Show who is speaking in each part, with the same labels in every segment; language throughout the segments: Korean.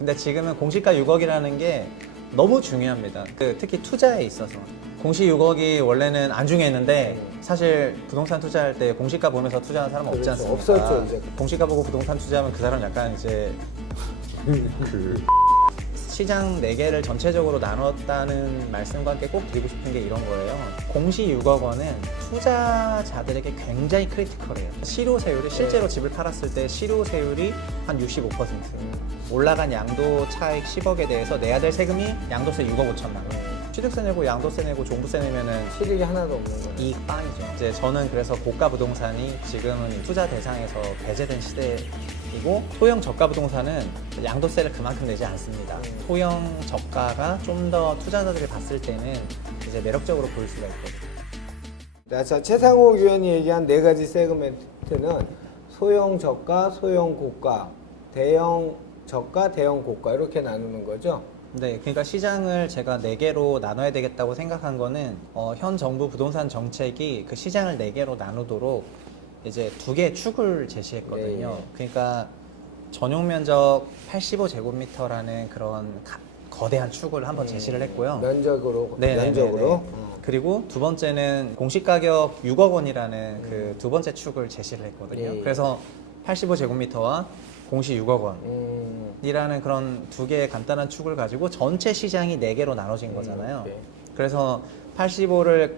Speaker 1: 근데 지금은 공시가 6억이라는 게 너무 중요합니다. 그 특히 투자에 있어서. 공시 6억이 원래는 안 중요했는데 사실 부동산 투자할 때 공시가 보면서 투자하는 사람 은 없지
Speaker 2: 그렇죠.
Speaker 1: 않습니까?
Speaker 2: 없었죠, 이제.
Speaker 1: 공시가 보고 부동산 투자하면 그 사람 약간 이제
Speaker 2: 그
Speaker 1: 시장 4개를 전체적으로 나눴다는 말씀과 함께 꼭 드리고 싶은 게 이런 거예요. 공시 6억 원은 투자자들에게 굉장히 크리티컬해요. 실효세율이 실제로 집을 팔았을 때 실효세율이 한 65%. 올라간 양도 차익 10억에 대해서 내야 될 세금이 양도세 6억 5천만 원. 취득세 내고 양도세 내고 종부세 내면은
Speaker 2: 실익이 하나도 없는 거예요.
Speaker 1: 이익 빵이죠. 이제 저는 그래서 고가 부동산이 지금은 투자 대상에서 배제된 시대 이고 소형 저가 부동산은 양도세를 그만큼 내지 않습니다.
Speaker 2: 음.
Speaker 1: 소형 저가가 좀 더 투자자들이 봤을 때는 이제 매력적으로 보일 수가 있거든요.
Speaker 2: 자, 자, 최상욱 의원이 얘기한 네 가지 세그멘트는 소형 저가, 소형 고가, 대형 저가, 대형 고가 이렇게 나누는 거죠.
Speaker 1: 네, 그러니까 시장을 제가 네 개로 나눠야 되겠다고 생각한 거는 어, 현 정부 부동산 정책이 그 시장을 네 개로 나누도록 이제 두 개의 축을 제시했거든요.
Speaker 2: 네.
Speaker 1: 그러니까 전용 면적 85제곱미터라는 그런 가- 거대한 축을 한번 제시를 했고요.
Speaker 2: 면적으로
Speaker 1: 네, 네,
Speaker 2: 면적으로.
Speaker 1: 네, 네.
Speaker 2: 어.
Speaker 1: 그리고 두 번째는 공시 가격 6억 원이라는 그 두 번째 축을 제시를 했거든요.
Speaker 2: 예, 예.
Speaker 1: 그래서 85제곱미터와 공시 6억 원.
Speaker 2: 음,
Speaker 1: 이라는 그런 두 개의 간단한 축을 가지고 전체 시장이 네 개로 나눠진 거잖아요.
Speaker 2: 오케이.
Speaker 1: 그래서 85를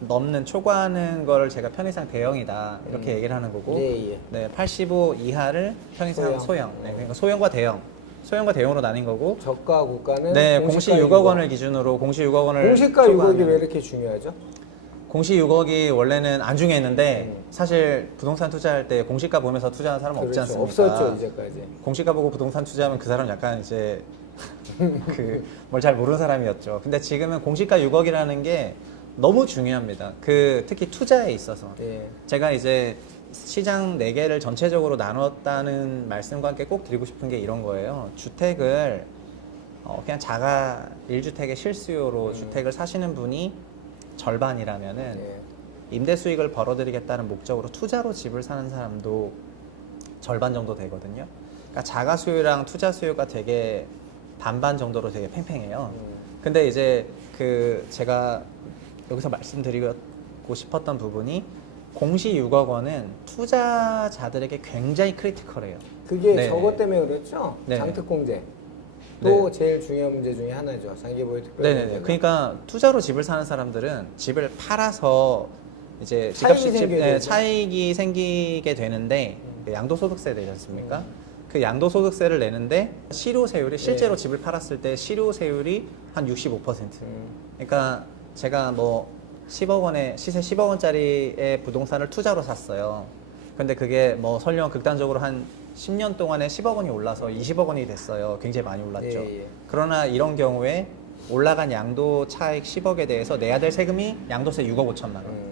Speaker 1: 넘는 초과하는 거를 제가 편의상 대형이다 이렇게
Speaker 2: 음.
Speaker 1: 얘기를 하는 거고,
Speaker 2: 예, 예.
Speaker 1: 네, 85 이하를 편의상
Speaker 2: 소형.
Speaker 1: 소형, 네, 그러니까 소형과 대형, 소형과 대형으로 나뉜 거고,
Speaker 2: 저가 고가는
Speaker 1: 네, 공시
Speaker 2: 공시가
Speaker 1: 6억 원을 기준으로 공시 6억 원을
Speaker 2: 공시가 6억이
Speaker 1: 초과하면
Speaker 2: 왜 이렇게 중요하죠?
Speaker 1: 공시 6억이 원래는 안 중요했는데
Speaker 2: 음.
Speaker 1: 사실 부동산 투자할 때 공시가 보면서 투자하는 사람은 없지
Speaker 2: 그렇죠.
Speaker 1: 않습니까?
Speaker 2: 없었죠 이제까지.
Speaker 1: 공시가 보고 부동산 투자하면 그 사람 약간 이제 그 뭘 잘 모르는 사람이었죠. 근데 지금은 공시가 6억이라는 게 너무 중요합니다. 그 특히 투자에 있어서
Speaker 2: 예.
Speaker 1: 제가 이제 시장 4개를 전체적으로 나눴다는 말씀과 함께 꼭 드리고 싶은 게 이런 거예요. 주택을 어, 그냥 자가 1주택의 실수요로
Speaker 2: 음.
Speaker 1: 주택을 사시는 분이 절반이라면은
Speaker 2: 예.
Speaker 1: 임대 수익을 벌어들이겠다는 목적으로 투자로 집을 사는 사람도 절반 정도 되거든요. 그러니까 자가 수요랑 투자 수요가 되게 반반 정도로 되게 팽팽해요.
Speaker 2: 음.
Speaker 1: 근데 이제 그 제가 여기서 말씀드리고 싶었던 부분이 공시 6억 원은 투자자들에게 굉장히 크리티컬해요.
Speaker 2: 그게
Speaker 1: 네.
Speaker 2: 저것 때문에 그랬죠?
Speaker 1: 네.
Speaker 2: 장특공제. 또
Speaker 1: 네.
Speaker 2: 제일 중요한 문제 중에 하나죠. 장기보유 특별.
Speaker 1: 네네네. 그러니까 투자로 집을 사는 사람들은 집을 팔아서 이제 집값이 집- 네. 차익이 생기게 되는데 그 양도소득세 되지 않습니까? 그 양도소득세를 내는데 실효세율이 실제로
Speaker 2: 네.
Speaker 1: 집을 팔았을 때 실효세율이 한 65%.
Speaker 2: 음.
Speaker 1: 그러니까 제가 뭐 10억 원에 시세 10억 원짜리의 부동산을 투자로 샀어요. 근데 그게 뭐 설령 극단적으로 한 10년 동안에 10억 원이 올라서 20억 원이 됐어요. 굉장히 많이 올랐죠.
Speaker 2: 예, 예.
Speaker 1: 그러나 이런 경우에 올라간 양도 차익 10억에 대해서 내야 될 세금이 양도세 6억 5천만 원.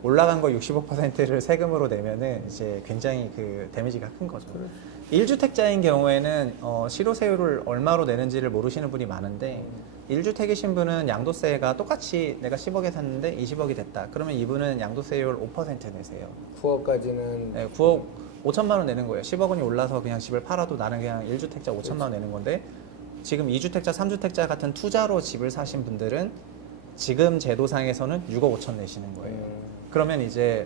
Speaker 2: 음.
Speaker 1: 올라간 거 65%를 세금으로 내면은 이제 굉장히 그 데미지가 큰 거죠.
Speaker 2: 그렇죠.
Speaker 1: 1주택자인 경우에는 어, 실효세율을 얼마로 내는지를 모르시는 분이 많은데
Speaker 2: 음.
Speaker 1: 1주택이신 분은 양도세가 똑같이 내가 10억에 샀는데 20억이 됐다. 그러면 이분은 양도세율 5% 내세요.
Speaker 2: 9억까지는
Speaker 1: 네, 9억 5천만 원 내는 거예요. 10억 원이 올라서 그냥 집을 팔아도 나는 그냥 1주택자 5천만 원 내는 건데 지금 2주택자, 3주택자 같은 투자로 집을 사신 분들은 지금 제도상에서는 6억 5천 내시는 거예요.
Speaker 2: 음.
Speaker 1: 그러면 이제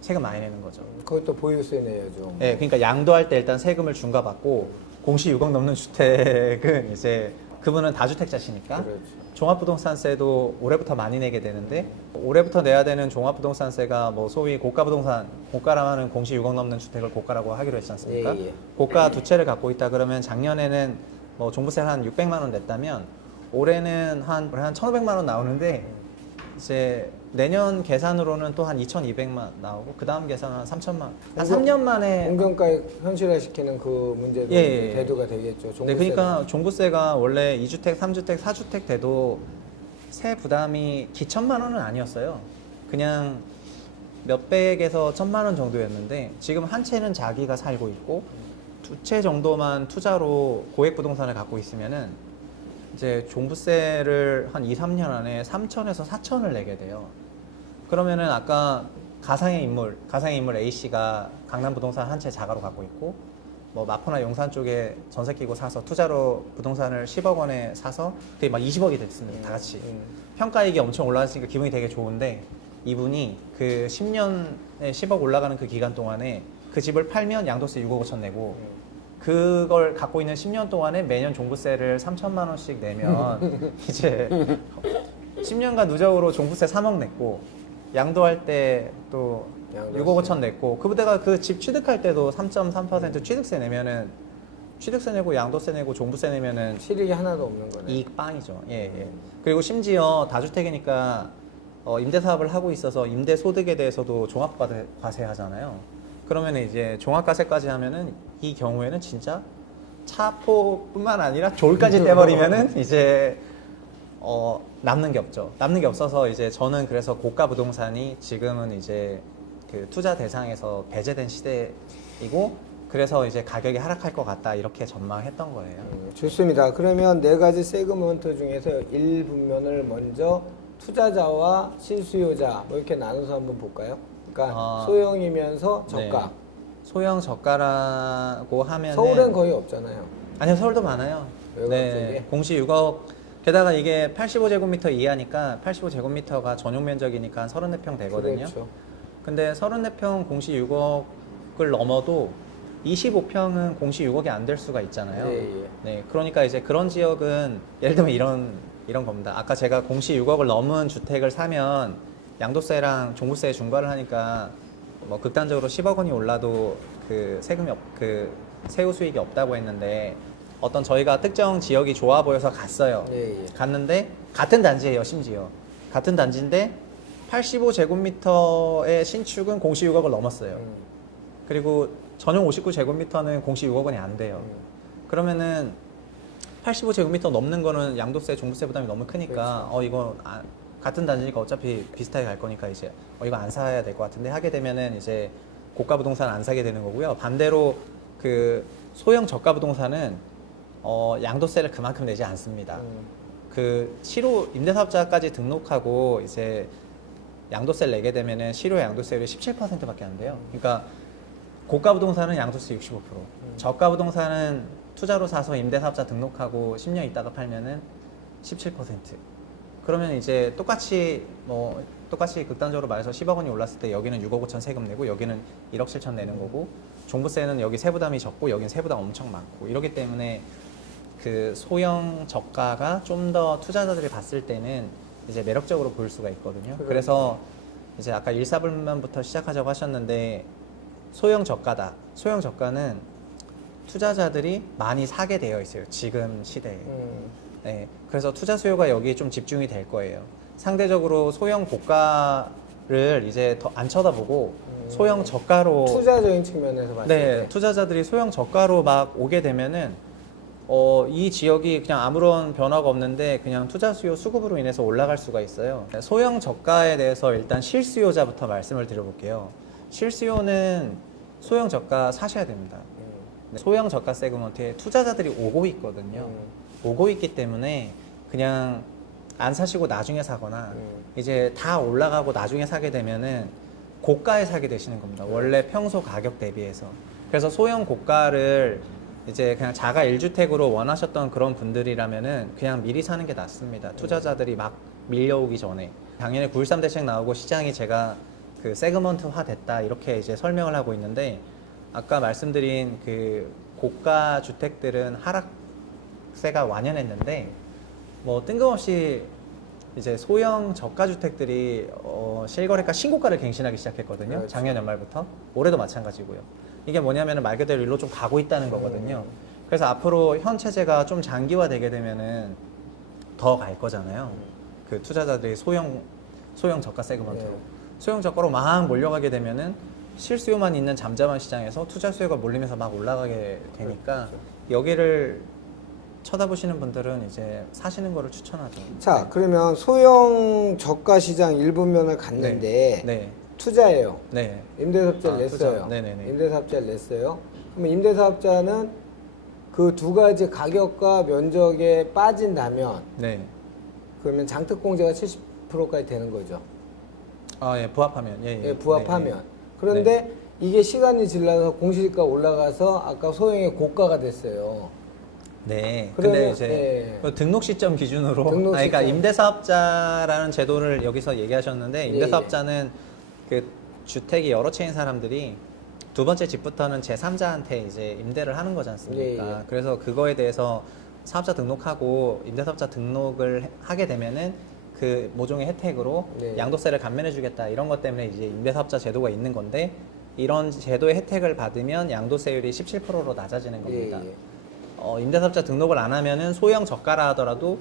Speaker 1: 세금 많이 내는 거죠.
Speaker 2: 그것도 보유세 내야죠.
Speaker 1: 네, 그러니까 양도할 때 일단 세금을 중과받고 공시 6억 넘는 주택은 이제 그분은 다주택자시니까
Speaker 2: 그렇죠.
Speaker 1: 종합부동산세도 올해부터 많이 내게 되는데 올해부터 내야 되는 종합부동산세가 뭐 소위 고가부동산 고가라면 공시 6억 넘는 주택을 고가라고 하기로 했지 않습니까?
Speaker 2: 예, 예.
Speaker 1: 고가 두 채를 갖고 있다 그러면 작년에는 뭐 종부세 한 600만 원 냈다면 올해는 한 한 1,500만 원 나오는데 이제 내년 계산으로는 또 한 2,200만 나오고 그 다음 계산은 한 3천만 한
Speaker 2: 공정-
Speaker 1: 3년 만에
Speaker 2: 공정가액 현실화시키는 그 문제도
Speaker 1: 예, 예, 예.
Speaker 2: 대두가 되겠죠.
Speaker 1: 네,
Speaker 2: 종부세가.
Speaker 1: 그러니까 종부세가 원래 2주택, 3주택, 4주택 돼도 세 부담이 기천만 원은 아니었어요. 그냥 몇백에서 천만 원 정도였는데 지금 한 채는 자기가 살고 있고 두 채 정도만 투자로 고액 부동산을 갖고 있으면은 이제 종부세를 한 2, 3년 안에 3천에서 4천을 내게 돼요. 그러면은 아까 가상의 인물, 가상의 인물 A 씨가 강남 부동산 한 채 자가로 갖고 있고 뭐 마포나 용산 쪽에 전세 끼고 사서 투자로 부동산을 10억 원에 사서 그게 막 20억이 됐습니다. 다 같이.
Speaker 2: 음.
Speaker 1: 평가이익이 엄청 올라갔으니까 기분이 되게 좋은데 이분이 그 10년에 10억 올라가는 그 기간 동안에 그 집을 팔면 양도세 6억 5천 내고 그걸 갖고 있는 10년 동안에 매년 종부세를 3천만 원씩 내면 이제 10년간 누적으로 종부세 3억 냈고 양도할 때또
Speaker 2: 양도세.
Speaker 1: 6억 5천 냈고 그보다가 그 집 취득할 때도 3.3% 취득세 내면은 취득세 내고 양도세 내고 종부세 내면은
Speaker 2: 실익이 하나도 없는 거네.
Speaker 1: 이익 빵이죠. 예, 예. 그리고 심지어 다주택이니까 어, 임대 사업을 하고 있어서 임대 소득에 대해서도 종합과세 하잖아요. 그러면 이제 종합과세까지 하면은 이 경우에는 진짜 차포뿐만 아니라 졸까지 떼버리면은 이제 어, 남는 게 없죠. 남는 게 없어서 이제 저는 그래서 고가 부동산이 지금은 이제 그 투자 대상에서 배제된 시대이고 그래서 이제 가격이 하락할 것 같다 이렇게 전망했던 거예요.
Speaker 2: 음, 좋습니다. 그러면 네 가지 세그먼트 중에서 1분면을 먼저 투자자와 실수요자 뭐 이렇게 나눠서 한번 볼까요? 그러니까
Speaker 1: 아.
Speaker 2: 소형이면서 저가.
Speaker 1: 네. 소형 저가라고 하면
Speaker 2: 서울엔 거의 없잖아요.
Speaker 1: 아니요 서울도 많아요.
Speaker 2: 외곽
Speaker 1: 네,
Speaker 2: 쪽에?
Speaker 1: 공시 6억 게다가 이게 85제곱미터 이하니까 85제곱미터가 전용 면적이니까 한 34평 되거든요.
Speaker 2: 그렇죠.
Speaker 1: 근데 34평 공시 6억을 넘어도 25평은 공시 6억이 안 될 수가 있잖아요.
Speaker 2: 예, 예.
Speaker 1: 네, 그러니까 이제 그런 지역은 예를 들면 이런 이런 겁니다. 아까 제가 공시 6억을 넘은 주택을 사면 양도세랑 종부세 중과를 하니까 뭐 극단적으로 10억 원이 올라도 그 세금이 없, 그 세후 수익이 없다고 했는데 어떤 저희가 특정 지역이 좋아 보여서 갔어요.
Speaker 2: 예, 예.
Speaker 1: 갔는데 같은 단지예요, 심지어 같은 단지인데 85제곱미터의 신축은 공시 6억을 넘었어요.
Speaker 2: 음,
Speaker 1: 그리고 전용 59제곱미터는 공시 6억 원이 안 돼요.
Speaker 2: 음.
Speaker 1: 그러면은 85제곱미터 넘는 거는 양도세, 종부세 부담이 너무 크니까
Speaker 2: 그렇죠.
Speaker 1: 어 이거 아, 같은 단지니까 어차피 비슷하게 갈 거니까 이제 어 이거 안 사야 될 것 같은데 하게 되면은 이제 고가 부동산 안 사게 되는 거고요. 반대로 그 소형 저가 부동산은 어 양도세를 그만큼 내지 않습니다.
Speaker 2: 음.
Speaker 1: 그 실효 임대사업자까지 등록하고 이제 양도세를 내게 되면은 실효 양도세율이 17%밖에 안 돼요. 그러니까 고가 부동산은 양도세 65%, 저가 부동산은 투자로 사서 임대사업자 등록하고 10년 있다가 팔면은 17%. 그러면 이제 똑같이 뭐 똑같이 극단적으로 말해서 10억 원이 올랐을 때 여기는 6억 5천 세금 내고 여기는 1억 7천 내는 거고 종부세는 여기 세부담이 적고 여긴 세부담 엄청 많고 이러기 때문에 그 소형 저가가 좀 더 투자자들이 봤을 때는 이제 매력적으로 보일 수가 있거든요.
Speaker 2: 그렇죠.
Speaker 1: 그래서 이제 아까 일사불만부터 시작하자고 하셨는데 소형 저가다. 소형 저가는 투자자들이 많이 사게 되어 있어요. 지금 시대에.
Speaker 2: 음.
Speaker 1: 네. 그래서 투자 수요가 여기에 좀 집중이 될 거예요. 상대적으로 소형 고가를 이제 더 안 쳐다보고
Speaker 2: 음.
Speaker 1: 소형 저가로
Speaker 2: 투자적인 측면에서 봤을
Speaker 1: 네,
Speaker 2: 때.
Speaker 1: 투자자들이 소형 저가로 막 오게 되면은 어, 이 지역이 그냥 아무런 변화가 없는데 그냥 투자 수요 수급으로 인해서 올라갈 수가 있어요. 소형 저가에 대해서 일단 실수요자부터 말씀을 드려볼게요. 실수요는 소형 저가 사셔야 됩니다.
Speaker 2: 음.
Speaker 1: 네, 소형 저가 세그먼트에 투자자들이 오고 있거든요.
Speaker 2: 음.
Speaker 1: 오고 있기 때문에 그냥 안 사시고 나중에 사거나
Speaker 2: 음.
Speaker 1: 이제 다 올라가고 나중에 사게 되면은 고가에 사게 되시는 겁니다. 원래 평소 가격 대비해서. 그래서 소형 고가를 이제 그냥 자가 1주택으로 원하셨던 그런 분들이라면은 그냥 미리 사는 게 낫습니다. 투자자들이 막 밀려오기 전에. 작년에 9.13 대책 나오고 시장이 제가 그 세그먼트화 됐다 이렇게 이제 설명을 하고 있는데 아까 말씀드린 그 고가 주택들은 하락 세가 완연했는데 뭐 뜬금없이 이제 소형 저가 주택들이 어, 실거래가 신고가를 갱신하기 시작했거든요.
Speaker 2: 그렇죠.
Speaker 1: 작년 연말부터 올해도 마찬가지고요. 이게 뭐냐면은 말 그대로 일로 좀 가고 있다는 거거든요. 그래서 앞으로 현 체제가 좀 장기화되게 되면은 더 갈 거잖아요. 그 투자자들이 소형 소형 저가 세그먼트로
Speaker 2: 네.
Speaker 1: 소형 저가로 막 몰려가게 되면은 실수요만 있는 잠잠한 시장에서 투자 수요가 몰리면서 막 올라가게 되니까
Speaker 2: 그렇죠.
Speaker 1: 여기를 쳐다보시는 분들은 이제 사시는 거를 추천하죠.
Speaker 2: 자, 그러면 소형 저가 시장 1분면을 갔는데
Speaker 1: 네.
Speaker 2: 투자예요.
Speaker 1: 네.
Speaker 2: 임대사업자를
Speaker 1: 아,
Speaker 2: 냈어요.
Speaker 1: 투자. 네네네.
Speaker 2: 임대사업자를 냈어요. 그러면 임대사업자는 그 두 가지 가격과 면적에 빠진다면
Speaker 1: 네.
Speaker 2: 그러면 장특공제가 70%까지 되는 거죠.
Speaker 1: 아, 예, 부합하면. 예, 예.
Speaker 2: 예, 부합하면.
Speaker 1: 네, 네.
Speaker 2: 그런데 이게 시간이 지나서 공시지가 올라가서 아까 소형의 고가가 됐어요.
Speaker 1: 네.
Speaker 2: 그러면,
Speaker 1: 근데 이제
Speaker 2: 예.
Speaker 1: 그 등록 시점 기준으로
Speaker 2: 등록
Speaker 1: 아, 그러니까
Speaker 2: 시점.
Speaker 1: 임대사업자라는 제도를 여기서 얘기하셨는데
Speaker 2: 예,
Speaker 1: 임대사업자는 그 주택이 여러 채인 사람들이 두 번째 집부터는 제 3자한테 이제 임대를 하는 거지 않습니까?
Speaker 2: 예, 예.
Speaker 1: 그래서 그거에 대해서 사업자 등록하고 임대사업자 등록을 해- 하게 되면은 그 모종의 혜택으로
Speaker 2: 네.
Speaker 1: 양도세를 감면해 주겠다 이런 것 때문에 이제 임대사업자 제도가 있는 건데 이런 제도의 혜택을 받으면 양도세율이 17%로 낮아지는 겁니다.
Speaker 2: 예, 예.
Speaker 1: 어, 임대사업자 등록을 안 하면은 소형 저가라 하더라도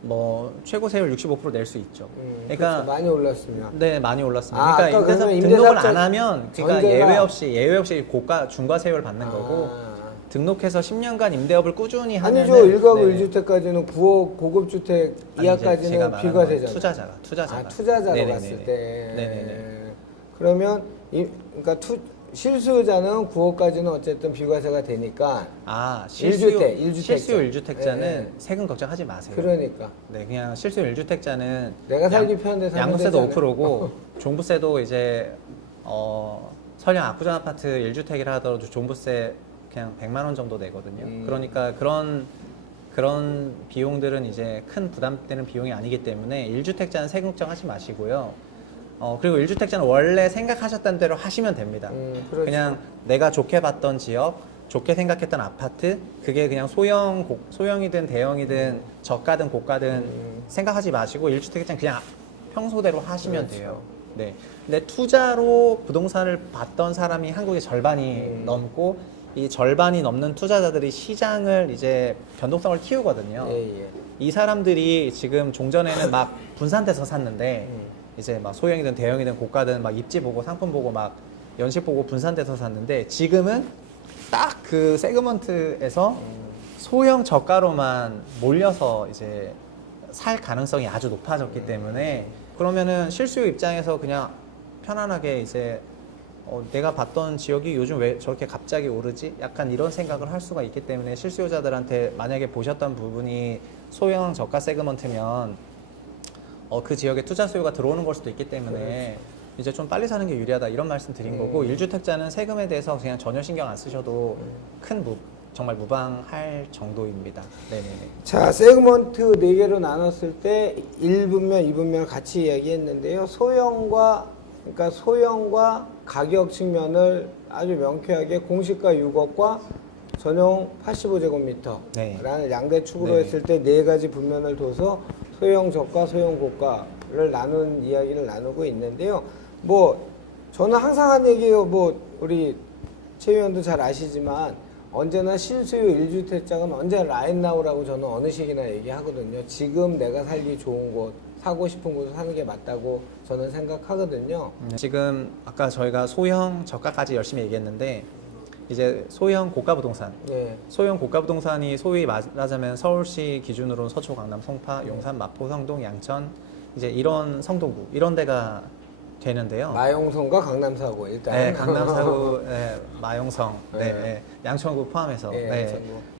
Speaker 1: 뭐 최고 세율 65%낼 수 있죠.
Speaker 2: 음,
Speaker 1: 그러니까
Speaker 2: 그렇죠. 많이 올랐으면.
Speaker 1: 네 많이 올랐습니다.
Speaker 2: 아,
Speaker 1: 그러니까
Speaker 2: 아까
Speaker 1: 임대사,
Speaker 2: 그러면
Speaker 1: 등록을
Speaker 2: 임대사업자
Speaker 1: 안 하면 그러니까
Speaker 2: 전제가-
Speaker 1: 예외 없이 예외 없이 고가 중과 세율 받는 거고
Speaker 2: 아.
Speaker 1: 등록해서 10년간 임대업을 꾸준히 하면
Speaker 2: 아니죠. 일가구 일주택까지는 9억 고급 주택 이하까지는 비과세잖아요.
Speaker 1: 투자자가 투자자가
Speaker 2: 아, 투자자로
Speaker 1: 네네네네.
Speaker 2: 갔을 때.
Speaker 1: 네네네.
Speaker 2: 그러면 이 그러니까 투 실수요자는 9억까지는 어쨌든 비과세가 되니까
Speaker 1: 아
Speaker 2: 일주택,
Speaker 1: 실수요
Speaker 2: 일주택자.
Speaker 1: 실수요 일주택자는
Speaker 2: 네.
Speaker 1: 세금 걱정하지 마세요.
Speaker 2: 그러니까
Speaker 1: 네, 그냥 실수요 일주택자는
Speaker 2: 내가 살기 편한 데 살면
Speaker 1: 양도세도
Speaker 2: 되지 않아요?
Speaker 1: 5%고 종부세도 이제 어 설령 압구정 아파트 1주택이라 하더라도 종부세 그냥 100만 원 정도 내거든요.
Speaker 2: 음.
Speaker 1: 그러니까 그런 그런 비용들은 이제 큰 부담되는 비용이 아니기 때문에 1주택자는 세금 걱정하지 마시고요. 어 그리고 1주택자는 원래 생각하셨던 대로 하시면 됩니다.
Speaker 2: 음, 그렇죠.
Speaker 1: 그냥 내가 좋게 봤던 지역, 좋게 생각했던 아파트, 그게 그냥 소형 고- 소형이든 대형이든 저가든 고가든
Speaker 2: 음.
Speaker 1: 생각하지 마시고 1주택자는 그냥 평소대로 하시면
Speaker 2: 그렇죠.
Speaker 1: 돼요. 네. 근데 투자로 부동산을 받던 사람이 한국의 절반이
Speaker 2: 음.
Speaker 1: 넘고 이 절반이 넘는 투자자들이 시장을 이제 변동성을 키우거든요.
Speaker 2: 예, 예.
Speaker 1: 이 사람들이 지금 종전에는 막 분산돼서 샀는데
Speaker 2: 음.
Speaker 1: 이제 막 소형이든 대형이든 고가든 막 입지 보고 상품 보고 막 연식 보고 분산돼서 샀는데 지금은 딱 그 세그먼트에서
Speaker 2: 음.
Speaker 1: 소형 저가로만 몰려서 이제 살 가능성이 아주 높아졌기 때문에 그러면은 실수요 입장에서 그냥 편안하게 이제 어, 내가 봤던 지역이 요즘 왜 저렇게 갑자기 오르지? 약간 이런 생각을 할 수가 있기 때문에 실수요자들한테 만약에 보셨던 부분이 소형 저가 세그먼트면 어, 그 지역에 투자 수요가 들어오는 걸 수도 있기 때문에 이제 좀 빨리 사는 게 유리하다 이런 말씀 드린 거고
Speaker 2: 음.
Speaker 1: 일주택자는 세금에 대해서 그냥 전혀 신경 안 쓰셔도 큰 무, 정말 무방할 정도입니다. 네네네.
Speaker 2: 자, 세그먼트 네 개로 나눴을 때 1분면, 2분면 같이 이야기했는데요. 소형과 그러니까 소형과 가격 측면을 아주 명쾌하게 공시가 6억과 전용 85제곱미터라는
Speaker 1: 네.
Speaker 2: 양대 축으로
Speaker 1: 네네.
Speaker 2: 했을 때 네 가지 분면을 둬서 소형 저가, 소형 고가를 나눈 이야기를 나누고 있는데요. 뭐 저는 항상 한 얘기예요. 뭐 우리 최 의원도 잘 아시지만 언제나 실수요 1주택장은 언제 라인나우라고 저는 어느 시기나 얘기하거든요. 지금 내가 살기 좋은 곳, 사고 싶은 곳을 사는 게 맞다고 저는 생각하거든요.
Speaker 1: 네. 지금 아까 저희가 소형 저가까지 열심히 얘기했는데 이제 소형 고가 부동산
Speaker 2: 네.
Speaker 1: 소형 고가 부동산이 소위 말하자면 서울시 기준으로 서초, 강남, 송파, 용산, 마포, 성동, 양천 이제 이런 성동구 이런 데가 되는데요.
Speaker 2: 마용성과 강남사고 일단.
Speaker 1: 네, 강남 사구, 네, 마용성, 네,
Speaker 2: 네.
Speaker 1: 네, 양천구 포함해서
Speaker 2: 네,
Speaker 1: 네,
Speaker 2: 양천구.